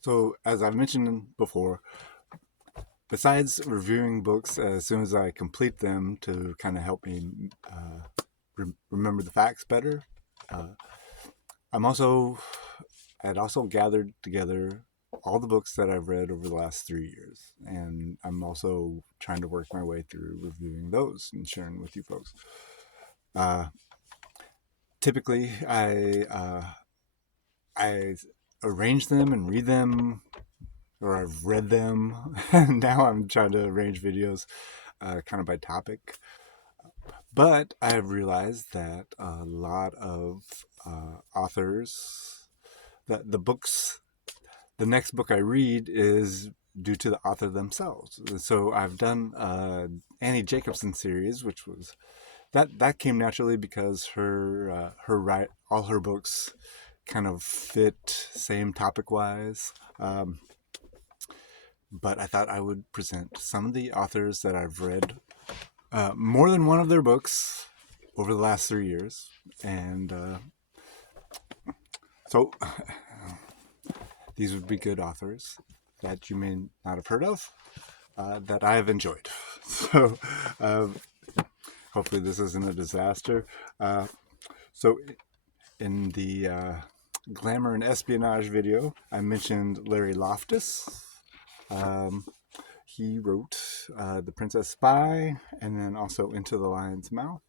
So, as I've mentioned before, besides reviewing books as soon as I complete them to kind of help me remember the facts better, uh, I'm also I'd also gathered together all the books that I've read over the last 3 years, and I'm also trying to work my way through reviewing those and sharing with you folks. Uh, Typically, I arrange them and read them, or I've read them, and now I'm trying to arrange videos kind of by topic. But I have realized that a lot of authors, that the next book I read is due to the author themselves. So I've done Annie Jacobsen series, which was that came naturally because all her books kind of fit same topic wise. But I thought I would present some of the authors that I've read more than one of their books over the last 3 years, and so these would be good authors that you may not have heard of that I have enjoyed. So hopefully this isn't a disaster. So in the glamour and espionage video, I mentioned Larry Loftis. He wrote The Princess Spy and then also Into the Lion's Mouth.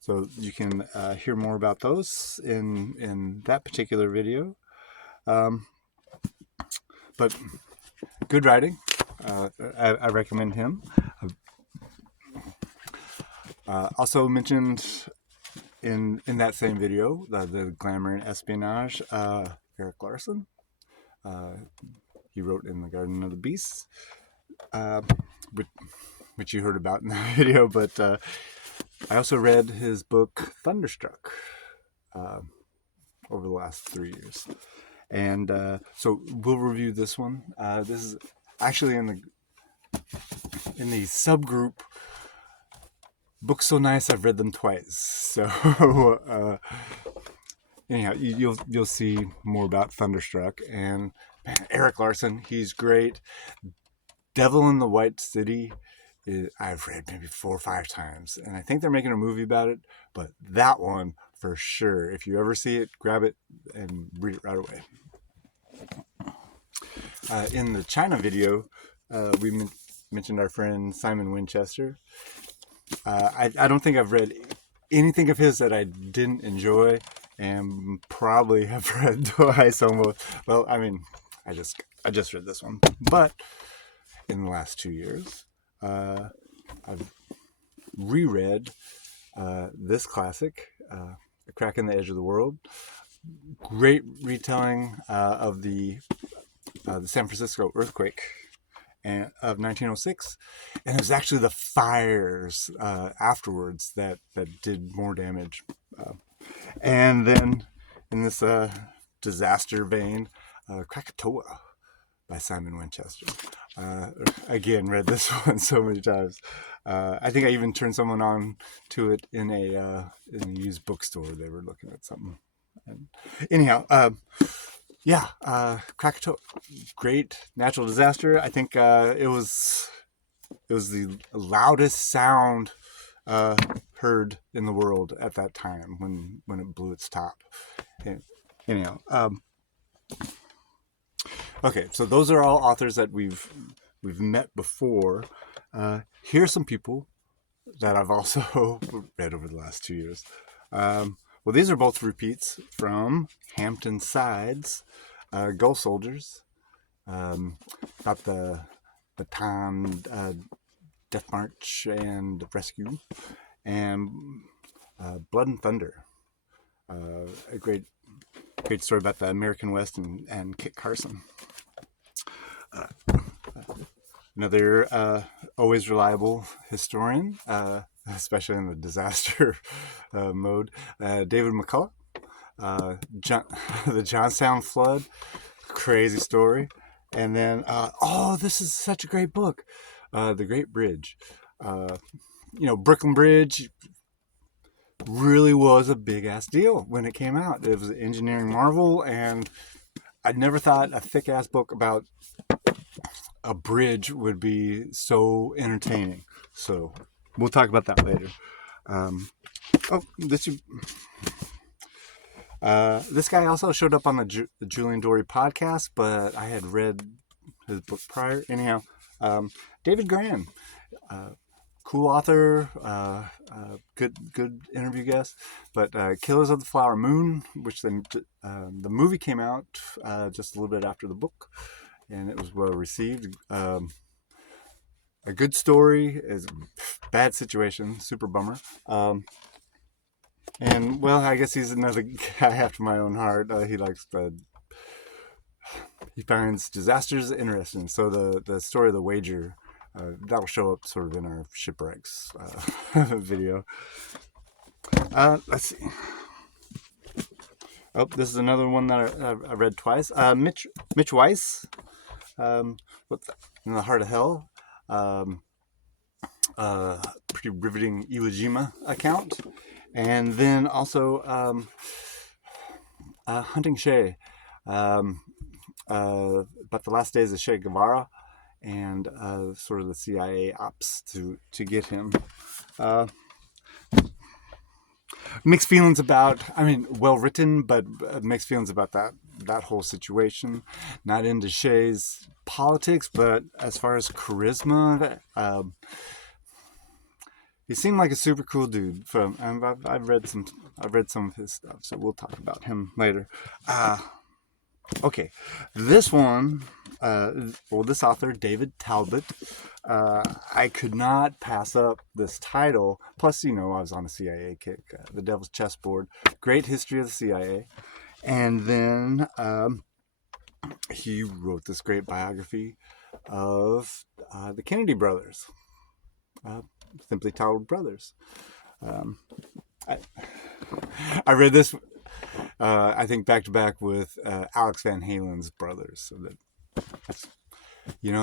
So you can hear more about those in that particular video. But good writing. I recommend him. Also mentioned in that same video, the glamour and espionage, Erik Larson. He wrote In the Garden of the Beasts, which you heard about in the video, but I also read his book Thunderstruck over the last 3 years. And so we'll review this one. This is actually in the subgroup Books So Nice I've Read Them Twice. So anyhow, you'll see more about Thunderstruck. And man, Erik Larson, he's great. Devil in the White City, I've read maybe 4 or 5 times, and I think they're making a movie about it. But that one, for sure, if you ever see it, grab it and read it right away. In the China video, we mentioned our friend Simon Winchester. I don't think I've read anything of his that I didn't enjoy, and probably have read twice almost. Well, I mean, I just read this one, but in the last 2 years, I've reread this classic, A Crack in the Edge of the World. Great retelling of the San Francisco earthquake of 1906, and it was actually the fires afterwards that did more damage. And then in this disaster vein, Krakatoa by Simon Winchester. Again, read this one so many times. I think I even turned someone on to it in a used bookstore. They were looking at something. And anyhow, Krakatoa, great natural disaster. I think it was the loudest sound heard in the world at that time when it blew its top. And, anyhow, okay, so those are all authors that we've met before. Here's some people that I've also read over the last 2 years. Well, these are both repeats from Hampton Sides, Gulf Soldiers, about the Bataan Death March and Rescue, and Blood and Thunder, a great story about the American West and Kit Carson. Another always reliable historian, especially in the disaster mode, David McCullough. The Johnstown flood, crazy story. And then, this is such a great book, The Great Bridge. Brooklyn Bridge really was a big ass deal when it came out. It was an engineering marvel, and I never thought a thick ass book about a bridge would be so entertaining. So we'll talk about that later. This guy also showed up on the Julian Dory podcast, but I had read his book prior. Anyhow, David Grann, cool author, good interview guest. But Killers of the Flower Moon, which the movie came out just a little bit after the book, and it was well received. A good story is bad situation, super bummer. And well, I guess he's another guy after my own heart. He finds disasters interesting. So the story of the wager, that'll show up sort of in our shipwrecks video. Let's see. Oh, this is another one that I read twice. Mitch Weiss, what's that? In the Heart of Hell. Pretty riveting Iwo Jima account. And then also Hunting Che, about the last days of Che Guevara, and sort of the CIA ops to get him. Mixed feelings about, well written, but mixed feelings about that whole situation. Not into Che's politics, but as far as charisma, he seemed like a super cool dude. I've read some of his stuff, so we'll talk about him later. Okay, this one, this author, David Talbot, I could not pass up this title. Plus, I was on a CIA kick, The Devil's Chessboard, great history of the CIA. And then he wrote this great biography of the Kennedy brothers, simply titled Brothers. I read this, I think, back to back with Alex Van Halen's Brothers. So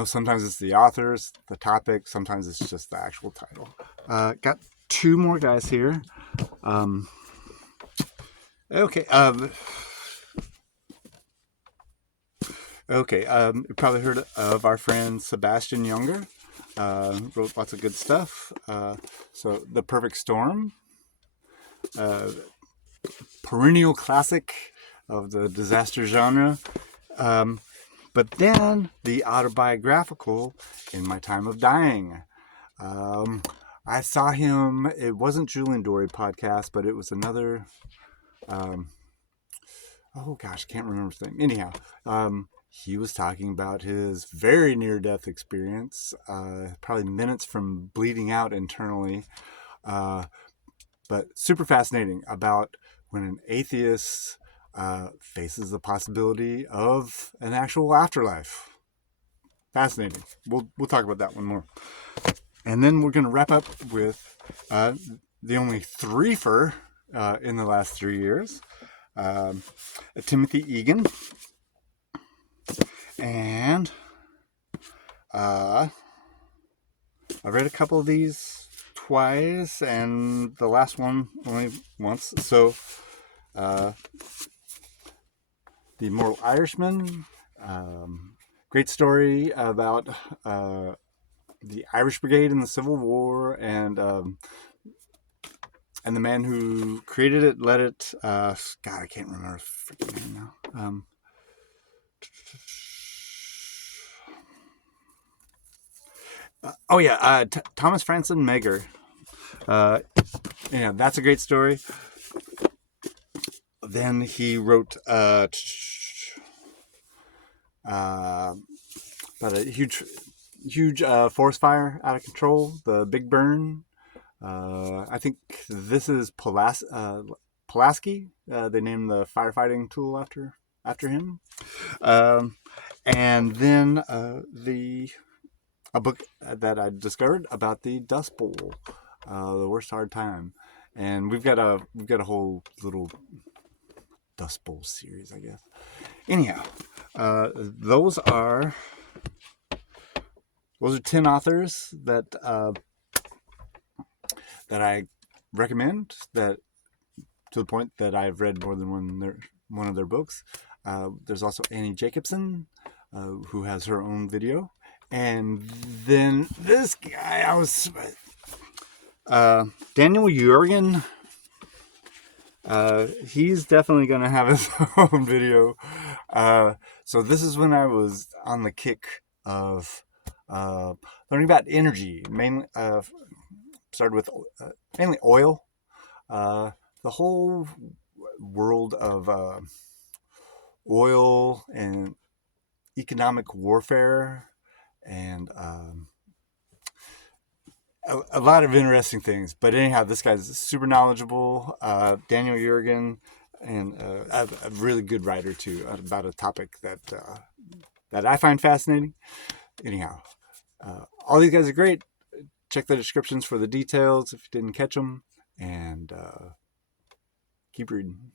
sometimes it's the authors, the topic, sometimes it's just the actual title. Got two more guys here. Okay. You probably heard of our friend Sebastian Junger. Wrote lots of good stuff. So The Perfect Storm, perennial classic of the disaster genre. But then the autobiographical In My Time of Dying. I saw him, it wasn't Julian Dory podcast, but it was another, can't remember his name. Anyhow, he was talking about his very near-death experience, probably minutes from bleeding out internally, but super fascinating about when an atheist faces the possibility of an actual afterlife. Fascinating. We'll talk about that one more. And then we're going to wrap up with the only threefer in the last 3 years, Timothy Egan. And I read a couple of these twice, and the last one only once. So, The Immortal Irishman, great story about the Irish Brigade in the Civil War, and the man who created it, led it. I can't remember his freaking name now. Thomas Franson Meagher. That's a great story. Then he wrote about a huge forest fire out of control, the Big Burn. I think this is Pulaski. They named the firefighting tool after him. And then a book that I discovered about the Dust Bowl, the worst hard time, and we've got a whole little Dust Bowl series, I guess. Anyhow, those are 10 authors that I recommend, that to the point that I've read more than one of their books. There's also Annie Jacobson, who has her own video. And then this guy, Daniel Yergin. He's definitely going to have his own video. So this is when I was on the kick of learning about energy. Mainly, started with mainly oil. The whole world of oil and economic warfare and a lot of interesting things. But anyhow, this guy's super knowledgeable. Daniel Yergin, and a really good writer too about a topic that I find fascinating. Anyhow, all these guys are great. Check the descriptions for the details if you didn't catch them, and keep reading.